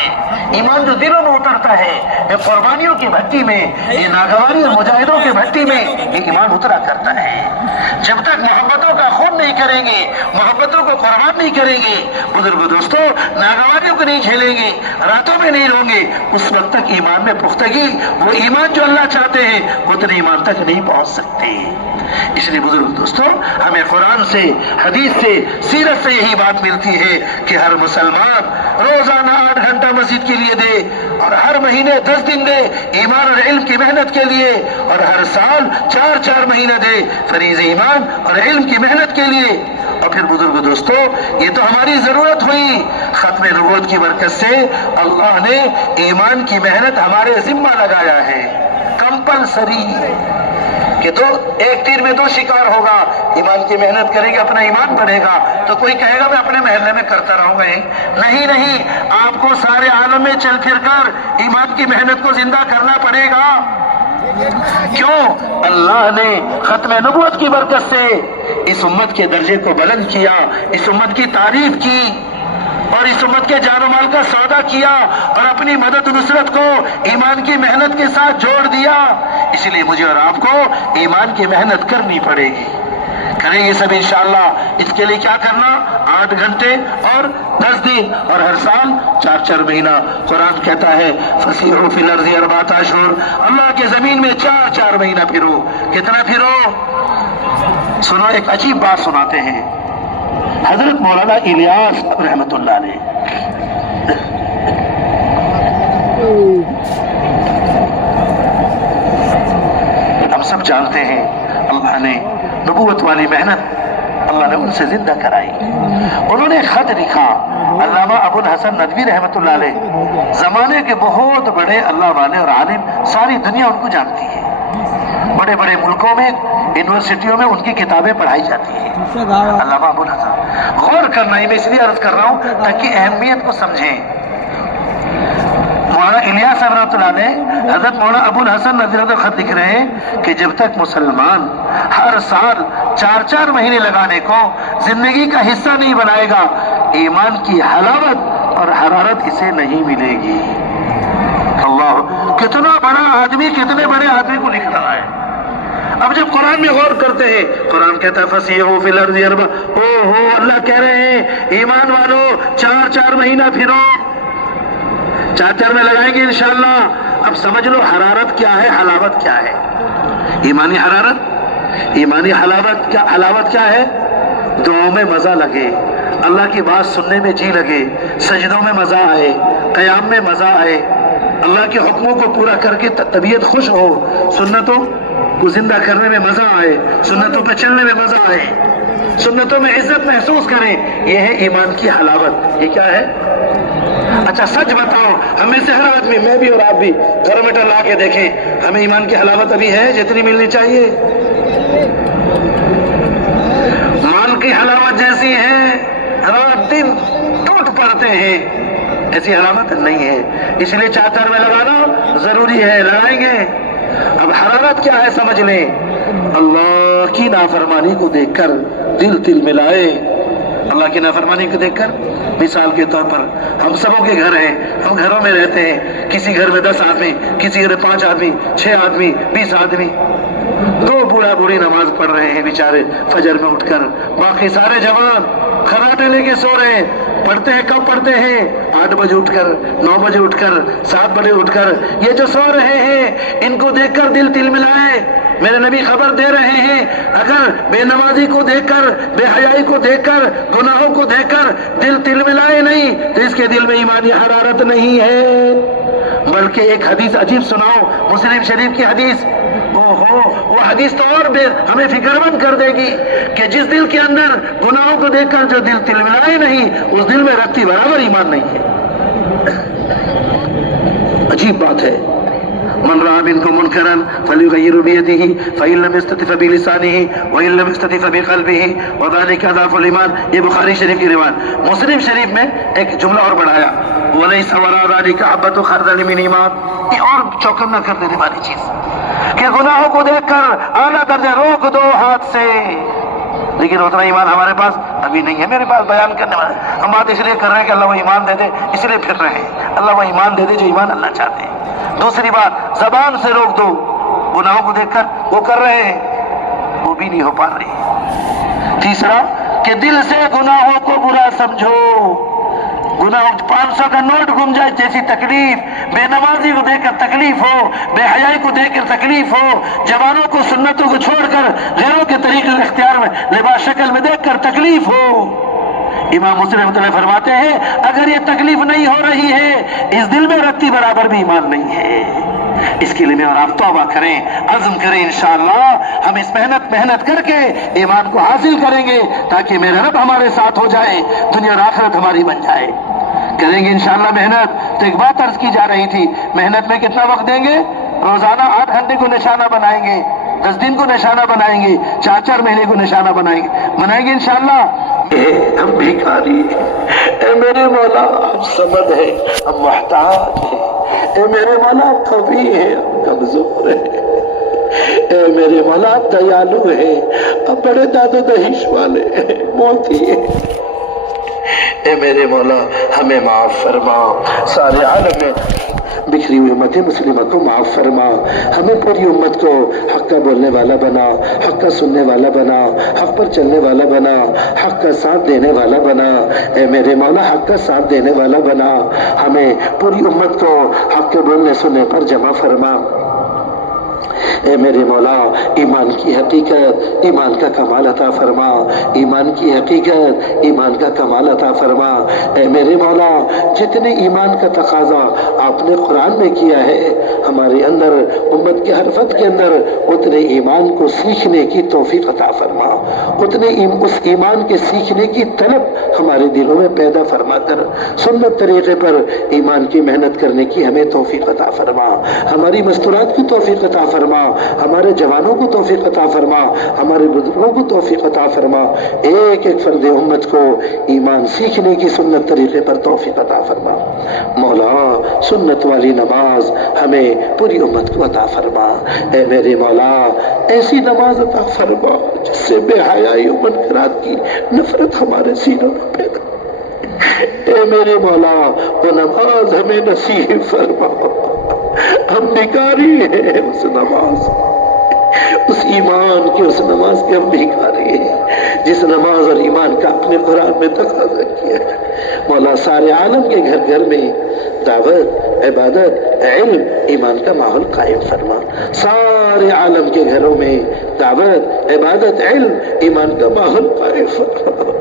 ایمان جو دلوں میں اترتا ہے، یہ قربانیوں کی بھٹی میں، یہ ناگواری اور مجاہدوں کی بھٹی میں یہ ایمان اترا کرتا ہے۔ جب تک محبتوں کا خون نہیں کریں گے، محبتوں کو قربان نہیں کریں گے، بزرگ دوستو، ناگواریوں کو نہیں جھیلیں گے، راتوں میں نہیں رہیں گے، اس وقت تک ایمان میں پختگی، وہ ایمان جو اللہ چاہتے ہیں اتنے ایمان تک نہیں پہنچ سکتے۔ اس لیے بزرگ دوستو، ہمیں قرآن سے، حدیث سے، سیرت سے یہی بات ملتی ہے کہ ہر مسلمان روزانہ 8 گھنٹہ مسجد کے لیے دے، اور ہر مہینے 10 دن دے ایمان اور علم کی محنت کے لیے، اور ہر سال 4 مہینہ دے فریض ایمان اور علم کی محنت کے لیے۔ اور پھر بزرگ دوستو، یہ تو ہماری ضرورت ہوئی، ختم نبوت کی برکت سے اللہ نے ایمان کی محنت ہمارے ذمہ لگایا ہے، کمپلسری، کہ ایک تیر میں 2 شکار ہوگا۔ ایمان کی محنت کریں گے اپنا ایمان بڑھے گا، تو کوئی کہے گا میں اپنے محلے میں کرتا رہوں گا، نہیں، آپ کو سارے عالم میں چل پھر کر ایمان کی محنت کو زندہ کرنا پڑے گا۔ کیوں؟ اللہ نے ختم نبوت کی برکت سے اس امت کے درجے کو بلند کیا، اس امت کی تعریف کی۔ اور اس امت کے جان و مال کا سودا کیا اور اپنی مدد و نصرت کو ایمان کی محنت کے ساتھ جوڑ دیا. اس لیے مجھے اور آپ کو ایمان کی محنت کرنی پڑے گی. کریں یہ سب انشاءاللہ. اس کے لیے کیا کرنا؟ 8 گھنٹے اور 10 دن اور ہر سال 4 مہینہ. قرآن کہتا ہے فسیحوا فی الارض 4 اشہر. اللہ کے زمین میں 4 مہینہ پھرو. کتنا پھرو؟ سنو ایک عجیب بات سناتے ہیں. حضرت مولانا الیاس رحمت اللہ علیہ ہم سب جانتے ہیں اللہ نے نبوت والی محنت اللہ نے ان سے زندہ کرائی. انہوں نے خط لکھا. علامہ ابو الحسن ندوی رحمت اللہ علیہ زمانے کے بہت بڑے اللہ والے اور عالم، ساری دنیا ان کو جانتی ہے. بڑے بڑے ملکوں میں یونیورسٹیوں میں ان کی کتابیں پڑھائی جاتی ہیں. علامہ ابو الحسن غور کرنا ہی میں اس لیے عرض کر رہا ہوں تاکہ اہمیت کو سمجھیں. مولانا الیاس رحمۃ اللہ علیہ حضرت مولانا ابو الحسن ندوی رحمۃ اللہ خط لکھ رہے ہیں کہ جب تک مسلمان ہر سال 4 مہینے لگانے کو زندگی کا حصہ نہیں بنائے گا، ایمان کی حلاوت اور حرارت اسے نہیں ملے گی. اللہ کتنا بڑا آدمی کتنے بڑے آدمی کو لکھ رہا ہے. اب جب قرآن میں غور کرتے ہیں، قرآن کہتا ہے فسیحوا فی الارض 4. اللہ کہہ رہے ہیں ایمان والو 4 مہینہ پھرو. 4 میں لگائیں گے انشاءاللہ. اب سمجھ لو حرارت کیا ہے، حلاوت کیا ہے. ایمانی حرارت، ایمانی حلاوت کیا ہے؟ دعاؤں میں مزہ لگے، اللہ کی بات سننے میں جی لگے، سجدوں میں مزہ آئے، قیام میں مزہ آئے، اللہ کے حکموں کو پورا کر کے طبیعت خوش ہو، سنتوں کو زندہ کرنے میں مزہ آئے، سنتوں پہ چلنے میں مزہ آئے، سنتوں میں عزت محسوس کریں. یہ ہے ایمان کی حلاوت. یہ کیا ہے؟ اچھا سچ بتاؤ، ہمیں سے ہر آدمی، میں بھی اور آپ بھی، تھرمومیٹر لا کے دیکھیں، ہمیں ایمان کی حلاوت ابھی ہے جتنی ملنی چاہیے؟ مال کی حلاوت جیسی ہے رات دن ٹوٹ پڑتے ہیں، ایسی حلاوت نہیں ہے. اس لیے 4 میں لگانا ضروری ہے. لگائیں گے. اب حرارت کیا ہے سمجھ لیں. اللہ کی نافرمانی کو دیکھ کر دل تل ملائے. اللہ کی نافرمانی کو دیکھ کر، مثال کے طور پر ہم سبوں کے گھر ہیں، ہم گھروں میں رہتے ہیں، کسی گھر میں 10 آدمی، کسی گھر میں 5 آدمی، 6 آدمی، 20 آدمی. 2 بوڑھا بوڑھی نماز پڑھ رہے ہیں بیچارے فجر میں اٹھ کر، باقی سارے جوان خراٹے لے کے سو رہے ہیں. پڑھتے ہیں کب پڑھتے ہیں؟ 8 بجے اٹھ کر، 9 بجے اٹھ کر، 7 بجے اٹھ کر. یہ جو سو رہے ہیں ان کو دیکھ کر دل تل ملائے. میرے نبی خبر دے رہے ہیں اگر بے نمازی کو دیکھ کر، بے حیائی کو دیکھ کر، گناہوں کو دیکھ کر دل تل ملائے نہیں تو اس کے دل میں ایمانی حرارت نہیں ہے. بلکہ ایک حدیث عجیب سناؤ، مسلم شریف کی حدیث. وہ حدیث تو اور ہمیں فکر مند کر دے گی کہ جس دل کے اندر گناہوں کو دیکھ کر جو دل تل ملائے نہیں، اس دل میں رتی برابر ایمان نہیں ہے. عجیب بات ہے. من رأى منكم منكرا فليغيره بيده فإن لم يستطع بلسانه وإن لم يستطع بقلبه وذلك أضعف الإيمان. یہ بخاری شریف کی روایت. مسلم شریف میں ایک جملہ اور بڑھایا، وَلَيْسَ وَرَاءَ ذَلِكَ حَبَّةُ خَرْدَلٍ مِّنْ ایمان. یہ اور چوکن نہ کر دینے والی چیز کہ گناہوں کو دیکھ کر اعلیٰ درجہ روک دو ہاتھ سے، لیکن اتنا ایمان ہمارے پاس ابھی نہیں ہے. میرے پاس بیان کرنے والا ہم بات اس لیے کر رہے ہیں کہ اللہ وہ ایمان دے دے، اس لیے پھر رہے ہیں. اللہ وہ ایمان دے دے جو ایمان اللہ چاہتے ہیں. دوسری بات، زبان سے روک دو. گناہوں کو دیکھ کر وہ کر رہے ہیں، وہ بھی نہیں ہو پا رہی. تیسرا کہ دل سے گناہوں کو برا سمجھو. گناہ 500 کا نوٹ گم جائے جیسی تکلیف، بے نمازی کو دیکھ کر تکلیف ہو، بے حیائی کو دیکھ کر تکلیف ہو، جوانوں کو سنتوں کو چھوڑ کر غیروں کے طریقے اختیار میں لباس شکل میں دیکھ کر تکلیف ہو. امام مسلم رحمۃ اللہ فرماتے ہیں اگر یہ تکلیف نہیں ہو رہی ہے، اس دل میں رتی برابر بھی ایمان نہیں ہے. اس کے لیے میں اور آپ توبہ کریں، عزم کریں. انشاءاللہ ہم اس محنت کر کے ایمان کو حاصل کریں گے تاکہ میرا رب ہمارے ساتھ ہو جائے، دنیا اور آخرت ہماری بن جائے. کریں گے انشاءاللہ محنت. تو ایک بات عرض کی جا رہی تھی، محنت میں کتنا وقت دیں گے؟ روزانہ 8 گھنٹے کو نشانہ بنائیں گے، 10 دن کو نشانہ بنائیں گے، 4 مہینے کو نشانہ بنائیں گے انشاءاللہ. ہم بھیکاری ہیں، اے میرے مولا ہم سمد ہیں، ہم محتاج ہیں. اے میرے مولا قوی ہے، ہم کمزور ہیں. اے میرے مولا دیالو ہے، ہم بڑے داد و دہیش والے ہیں، موتی ہیں. اے میرے مولا ہمیں معاف فرما، سارے عالم میں بکھری ہوئی امت مسلمہ کو معاف فرما، ہمیں پوری امت کو حق کا بولنے والا بنا، حق کا سننے والا بنا، حق پر چلنے والا بنا، حق کا ساتھ دینے والا بنا، اے میرے مولا حق کا ساتھ دینے والا بنا، ہمیں پوری امت کو حق کے بولنے سننے پر جمع فرما۔ اے میرے مولا ایمان کی حقیقت ایمان کا کمال عطا فرما، ایمان کی حقیقت ایمان کا کمال عطا فرما۔ اے میرے مولا جتنے ایمان کا تقاضا آپ نے قرآن میں کیا ہے ہمارے اندر امت کے ہر فرد کے اندر اتنے ایمان کو سیکھنے کی توفیق عطا فرما، اتنے اس ایمان کے سیکھنے کی طلب ہمارے دلوں میں پیدا فرما کر سنت طریقے پر ایمان کی محنت کرنے کی ہمیں توفیق عطا فرما، ہماری مستورات کی توفیق عطا فرما، ہمارے جوانوں کو توفیق عطا فرما، ہمارے بزرگوں کو توفیق عطا فرما، ایک ایک فرد امت کو ایمان سیکھنے کی سنت طریقے پر توفیق عطا فرما۔ مولا سنت والی نماز ہمیں پوری امت کو عطا فرما، اے میرے مولا ایسی نماز عطا فرما جس سے بے حیائی و منکرات کی نفرت ہمارے سینوں میں پیدا، اے میرے مولا وہ نماز ہمیں نصیب فرما، ہم بھکاری ہیں اس نماز، اس ایمان کے، اس نماز کے ہم بھکاری ہیں جس نماز اور ایمان کا اپنے قرآن میں تقاضا کیا ہے۔ مولا سارے عالم کے گھر گھر میں دعوت، عبادت، علم، ایمان کا ماحول قائم فرما، سارے عالم کے گھروں میں دعوت، عبادت، علم، ایمان کا ماحول قائم فرما۔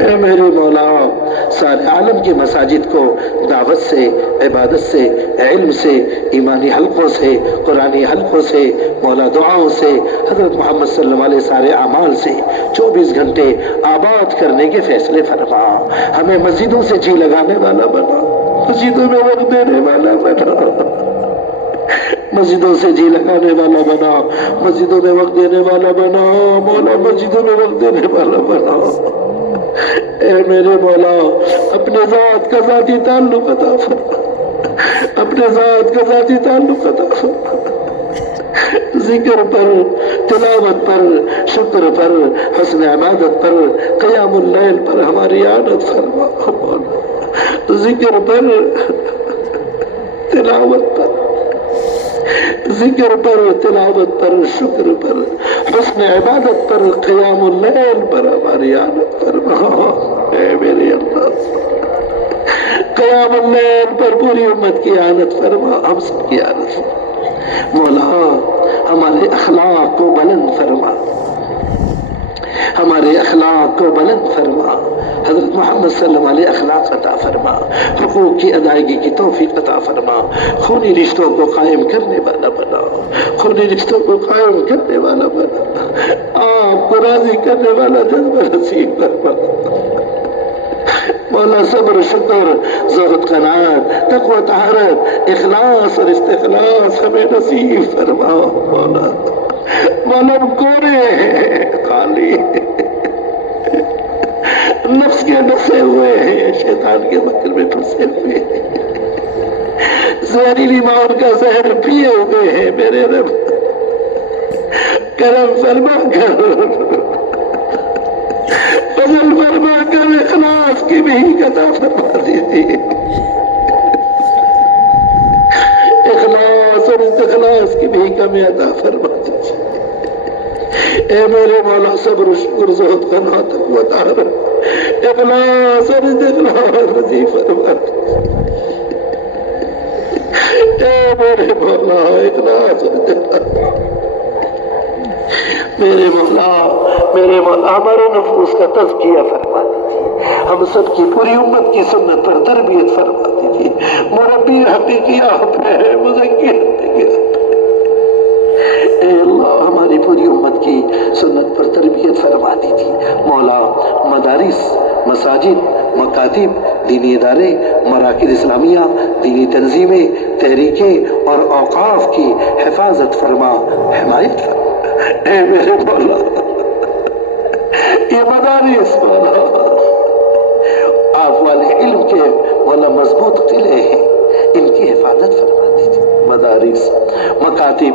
اے میرے مولا سارے عالم کی مساجد کو دعوت سے، عبادت سے، علم سے، ایمانی حلقوں سے، قرآنی حلقوں سے، مولا دعاؤں سے، حضرت محمد صلی اللہ علیہ سارے اعمال سے 24 گھنٹے آباد کرنے کے فیصلے فرما، ہمیں مسجدوں سے جی لگانے والا بنا، مسجدوں میں وقت دینے والا بنا، مسجدوں سے جی لگانے والا بنا، مسجدوں میں وقت دینے والا بنا، مولا مسجدوں میں وقت دینے والا بنا۔ اے میرے مولا اپنے ذات کا ذاتی تعلق عطا فرما، اپنے ذات کا ذاتی تعلق عطا فرما، ذکر پر، تلاوت پر، شکر پر، حسن عبادت پر، قیام اللیل پر ہماری عادت فرما، ذکر پر، تلاوت پر، ذکر پر، تلاوت پر، شکر پر، حسن عبادت پر، قیام اللیل پر ہماری عادت فرما۔ اے میرے اللہ قیام اللیل پر پوری امت کی عادت فرما، ہم سب کی عادت فرما۔ مولا ہمارے اخلاق کو بلند فرما، ہمارے اخلاق کو بلند فرما، حضرت محمد صلی اللہ علیہ اخلاق عطا فرما، حقوق کی ادائیگی کی توفیق عطا فرما، خونی رشتوں کو قائم کرنے والا بنا، خونی رشتوں کو قائم کرنے والا بنا، آپ کو راضی کرنے والا جذبہ نصیب فرما۔ مولا صبر، شکر، زہد، قناعت، تقوی، طہارت، اخلاص اور استخلاص ہمیں نصیب فرما۔ مولا ہم کورے ہیں، خالی نفس کے ڈسے ہوئے ہیں، شیطان کے مکر میں پھنسے ہوئے ہیں، زہریلی موت کا زہر پیے ہوئے ہیں، میرے رب کرم فرما کر، فضل فرما کر اخلاص کی بھی عطا فرما دیجیے، اخلاص اور استخلاص کی بھی کمی عطا فرما دیجیے۔ اے میرے مولا صبر، شکر، زہد، قناعت، تقوی، طہارت، اخلاص اور استخلاص نصیب فرما دیجیے۔ اے میرے مولا اخلاص اور استخلاص، میرے مولا ہمارے نفوس کا تزکیہ فرما دیجیے، ہم سب کی پوری امت کی سنت پر تربیت فرما دیجیے۔ مربی حقیقی آپ ہیں، مزکی حقیقی آپ ہیں۔ اے اللہ ہماری پوری امت کی سنت پر تربیت فرما دیجیے۔ مولا مدارس، مساجد، مکاتب، دینی ادارے، مراکز اسلامیہ، دینی تنظیمیں، تحریکیں اور اوقاف کی حفاظت فرما، حمایت فرما۔ اے میرے مولا یہ مدارس مولا آپ والے علم کے مولا مضبوط قلعے ہیں، ان کی حفاظت فرما دیجیے۔ مدارس، مکاتب،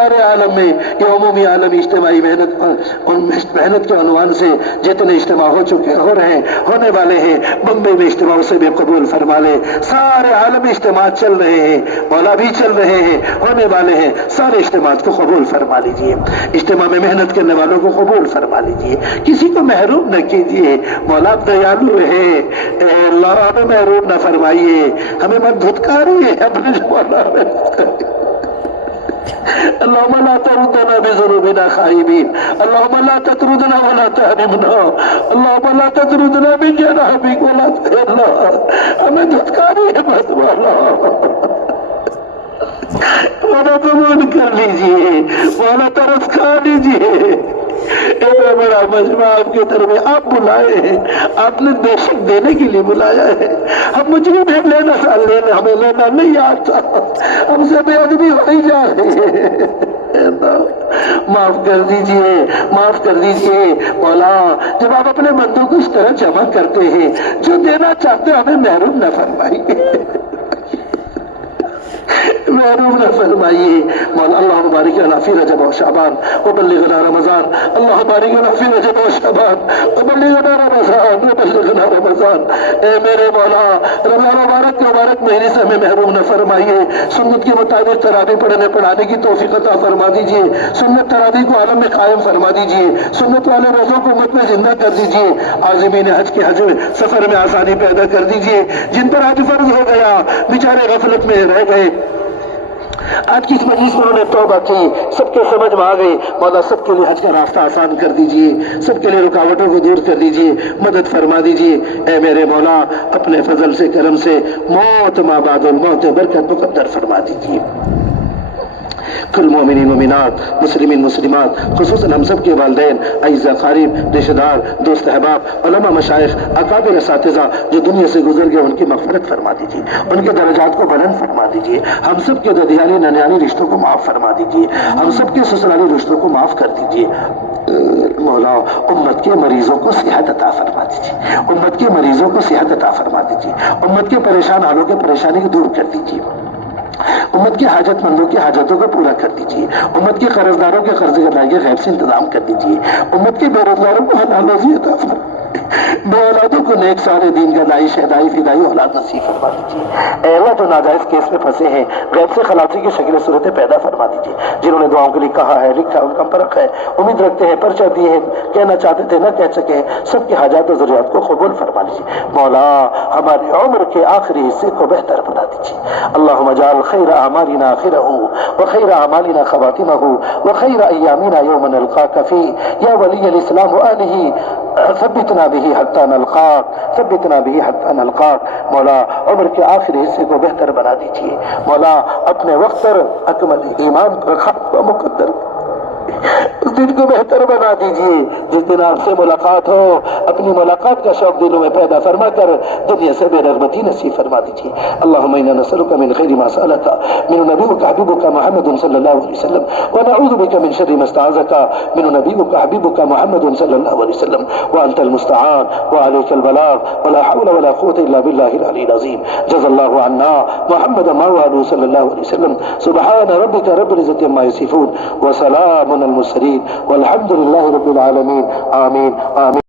سارے عالم میں یہ عمومی عالمی اجتماعی محنت کے عنوان سے جتنے اجتماع ہو چکے ہو رہے ہیں ہونے والے ہیں، بمبئی میں اجتماع سے بھی قبول فرما لے، سارے عالمی اجتماع چل رہے ہیں، مولا بھی چل رہے ہیں، ہونے والے ہیں، سارے اجتماعات کو قبول فرما لیجئے، اجتماع میں محنت کرنے والوں کو قبول فرما لیجئے، کسی کو محروم نہ کیجئے، مولا دیالو ہے، اے اللہ ہمیں محروم نہ فرمائیے، ہمیں مت دھتکاریے اپنے مولا میں اللهم لا تردنا بذنوبنا خائبين، اللهم لا تطردنا ولا تحرمنا، اللهم لا تطردنا من جنابك ولا تحرمنا، ہمیں دھتکاری ہے مت مولا، مولا قبول کر لیجئے، مولا ترس کھا لیجئے، اتنا بڑا مجمع آپ کے طرف آپ بلائے ہیں، آپ نے دہشت دینے کے لیے بلایا ہے، ہم مجرم ہیں، لینا ہمیں لینا نہیں آتا، ہم سے بے ادبی ہوئی جا رہی ہے، معاف کر دیجئے، معاف کر دیجئے مولا، جب آپ اپنے بندوں کو اس طرح جمع کرتے ہیں، جو دینا چاہتے ہیں ہمیں محروم نہ فرمائیے، محروم نہ فرمائیے مولا، اللہ بارک لنا فی رجب و شعبان وبلغنا رمضان، اللہ بارک لنا فی رجب و شعبان وبلغنا رمضان وبلغنا رمضان، اے میرے مولا رمضان مبارک کے مبارک مہینے سے ہمیں محروم نہ فرمائیے، سنت کے مطابق تراویح پڑھانے کی توفیق عطا فرما دیجئے، سنت تراویح کو عالم میں قائم فرما دیجئے، سنت والے روزوں کو امت میں زندہ کر دیجئے، عازمین حج کے حج سفر میں آسانی پیدا کر دیجئے، جن پر حج فرض ہو گیا بیچارے غفلت میں رہ گئے، آج کی اس مجلس میں انہوں نے توبہ کی، سب کے سمجھ میں آ گئی، مولا سب کے لیے حج کا راستہ آسان کر دیجئے، سب کے لیے رکاوٹوں کو دور کر دیجئے، مدد فرما دیجئے، اے میرے مولا اپنے فضل سے کرم سے موت ما بعد الموت برکت مقدر فرما دیجئے، کل مومنین مومنات، مسلمین مسلمات، خصوصاً ہم سب کے والدین، اعزاء قریب، رشتہ دار، دوست احباب، علماء مشائخ، اکابر اساتذہ جو دنیا سے گزر گئے ان کی مغفرت فرما دیجیے، ان کے درجات کو بلند فرما دیجیے، ہم سب کے ددیانی ننیانی رشتوں کو معاف فرما دیجیے، ہم سب کے سسرالی رشتوں کو معاف کر دیجیے، مولا امت کے مریضوں کو صحت عطا فرما دیجیے، امت کے مریضوں کو صحت عطا فرما دیجیے، امت کے پریشان حالوں کے پریشانی کو دور کر دیجیے، امت کے حاجت مندوں کی حاجتوں کو پورا کر دیجیے، امت کے قرض داروں کے قرض ادائیگی غیب سے انتظام کر دیجیے، امت کے بے روزگاروں کو حلال روزی عطا فرما، بے اولادوں کو نیک سارے دین کا دائی شہدائی فدائی اولاد نصیب فرما دیجیے، اے اللہ جو ناجائز کیس میں پھنسے ہیں غیب سے خلاصی کی شکل صورتیں پیدا فرما دیجیے، جنہوں نے دعاؤں کے لیے کہا ہے لکھا ان کا فرق ہے، امید رکھتے ہیں پرچہ دیے ہیں کہنا چاہتے تھے نہ کہہ سکے، سب کے حاجات و ضروریات کو قبول فرما لیجیے، مولا ہماری عمر کے آخری حصے کو بہتر بنا دیجیے، اللہم اجعل خیر اعمالنا آخرہ وخیر اعمالنا خواتمہ وخیر ایامنا یوم نلقاک فی یا ولی الاسلام آلہ ثبتنا به حتی نلقاک، ثبتنا به حتی نلقاک، مولا عمر کے آخری حصے کو بہتر بنا دیجیے، مولا اپنے وقت پر اکمل ایمان پر خاتمہ مقدر اس دن کو بہتر بنا دیجیے جس دن آپ سے ملاقات ہو، اپنی ملاقات کا شوق دلوں میں پیدا فرما کر دنیا سے بے رغبتی نصیب فرما دیجیے، اللہم انا نسألک من خیر ما سألک من نبیک حبیبک محمد صلی اللہ علیہ وسلم ونعوذ بک من شر ما استعاذک من نبیک حبیبک محمد صلی اللہ علیہ وسلم وانت المستعان وعلیک البلاغ ولا حول ولا قوة الا باللہ العلی العظیم، جزا اللہ عنا محمد موالو صلی اللہ علیہ وسلم، سبحان ربک رب العزت عما یصفون وسلام المرسلین والحمد للہ رب العالمین، آمین آمین۔